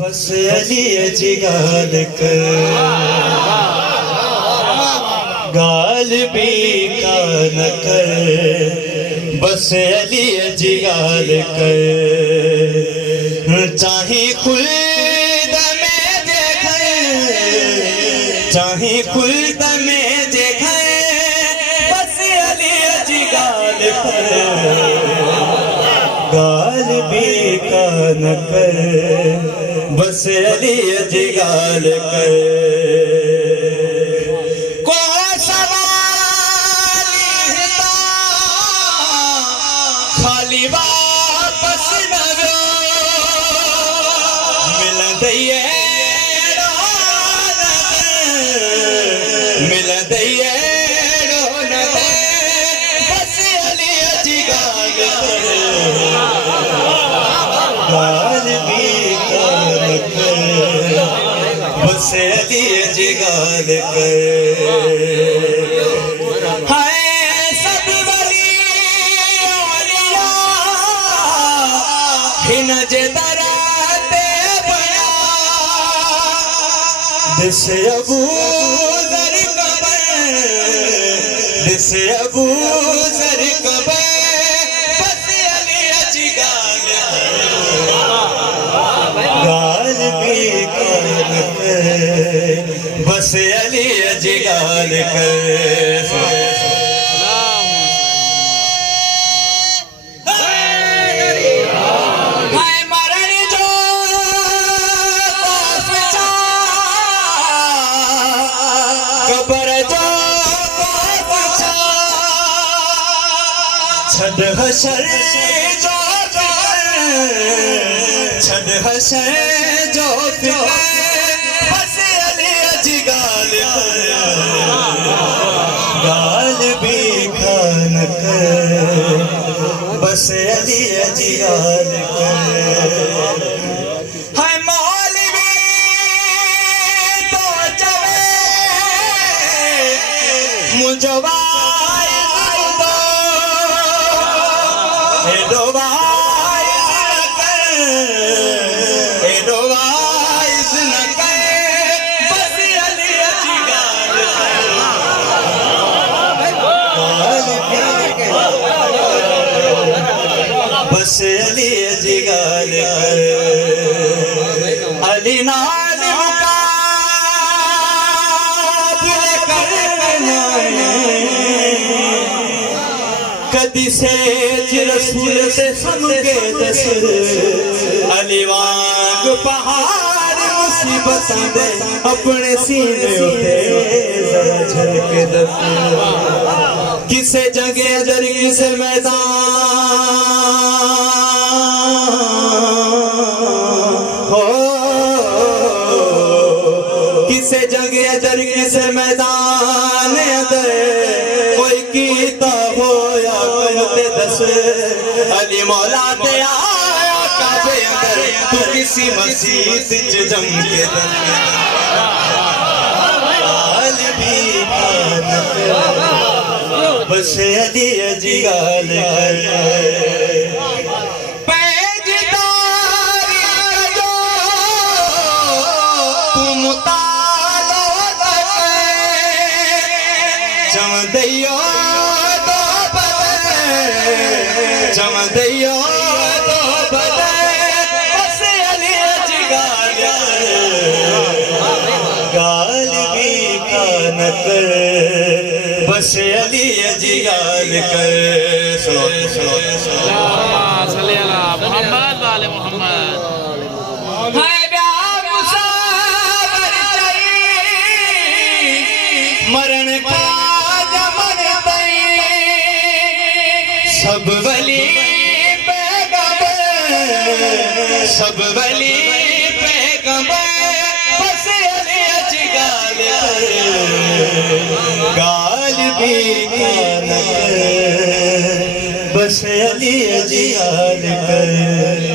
बस अली जी गाल कर, गाल भी का न कर, बस अली जी गाल कर। चाहे खुल्द में देखे, चाहे खुल्द में देखे, बस अली जी गाल कर, गाल भी का न कर, बस अली जी गाल कर। को सवाल खाली वापस न मिल दइए, मिल दइए, बस अली जी गाल कर, गाल भी कान कर, बस अली जी गाल कर। हाय सब वली औलिया हिन जे दराते बया, दिस अबू ज़र कबर, दिस अबू ज़र कबर, बस अली जी गाल कर, गाल भी कान कर, बस अली जी गाल कर। हाय मरण जो पहुंचा, कबर जो पहुंचा, छद हशर जो छद हशर जो बस अली जी गाल कर, गाल भी खान कर, बस अली जी गाल कर। हाय मौलवी तो चले मुझे वाइज़ दो, हे दो बस अली जी गाल कर। अली नाल मुकाबले करना कदी से रसूल से सुन के दस, अली वांग पहाड़ मुसीबत दे अपने सीने उठे जरा झलके दस। किसे जगह दर किसे मैदान हो, किसे जगह दर किसे मैदान दे, कोई कीता हो या करते दस। अली मौला ते आया काबे अंदर, तू किसी मस्जिद च जम के दस। गाल भी कान कर, बस अली जी गाल कर। पैजदारी जो तुम तालो चम दियो दो बदे, चम दियो दो बदे, बस अली जी गाल कर, गाल भी कान कर, बस अली जी गाल कर। सुनो सुनो मोहम्मद वाले मोहम्मद। हाय ब्याह मुसावर चाहिए, मरण का जमन तई, सब वली पैगंबर, सब वली पैगंबर, बस अली जी गाल कर, गाल भी कान कर, बस अली जी गाल कर।